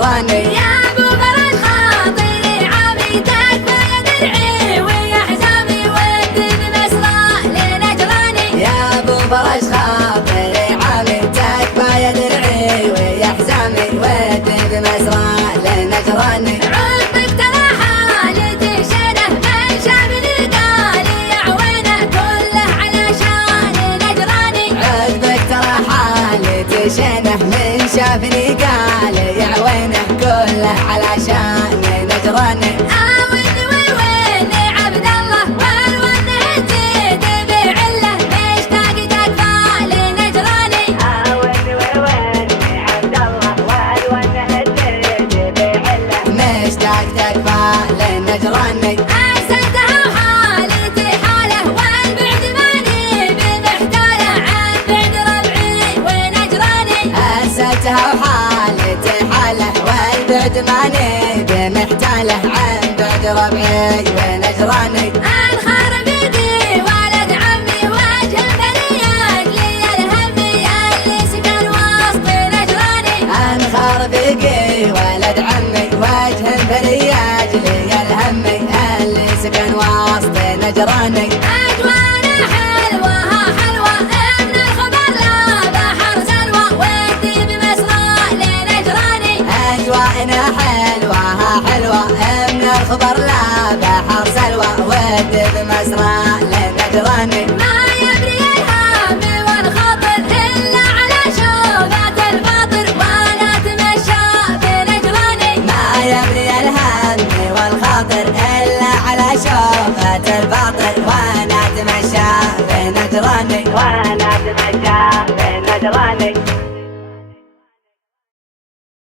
لنجراني. يا ابو فرج خاطري عميتك ما درعي ويا حزامي ود بمسرى لنجراني. يا ابو فرج خاطري عميتك ما درعي ويا حزامي ود بمسرى لنجراني. عذبك ترى حالتي شنه من شافني قال يعوينه كله علشان نجراني. عذبك ترى حالتي شنه من شافني قال يعوينه كله علشان نجراني. آوني ويني عبد الله والونه تزيد بعله مشتاق تكفى لنجراني. آوني ويني عبد الله والونه تزيد بعله مشتاق تكفى لنجراني. أحسنتها وحالتي حاله والبعد ماني بمحتاله عن بعد ربعي ونجراني. أسأتها وحالتي حاله والبعد ماني بمحتاله عن بعد ربعي ونجراني. انخر بيدي ولد عمي وجه البريات لي الهمي اللي سكن وسط نجراني. انخر بقي ولد عمي وجه البرياج لي الهمي اللي سكن وسط نجراني. اجوانا حلوه حلوه ابن الخبر لا بحر سلوى ودي بمسرى لنجراني. أجواءنا حلوة حلوة من الخضر لا بحر سلوى ود بمسرى لنجراني. ما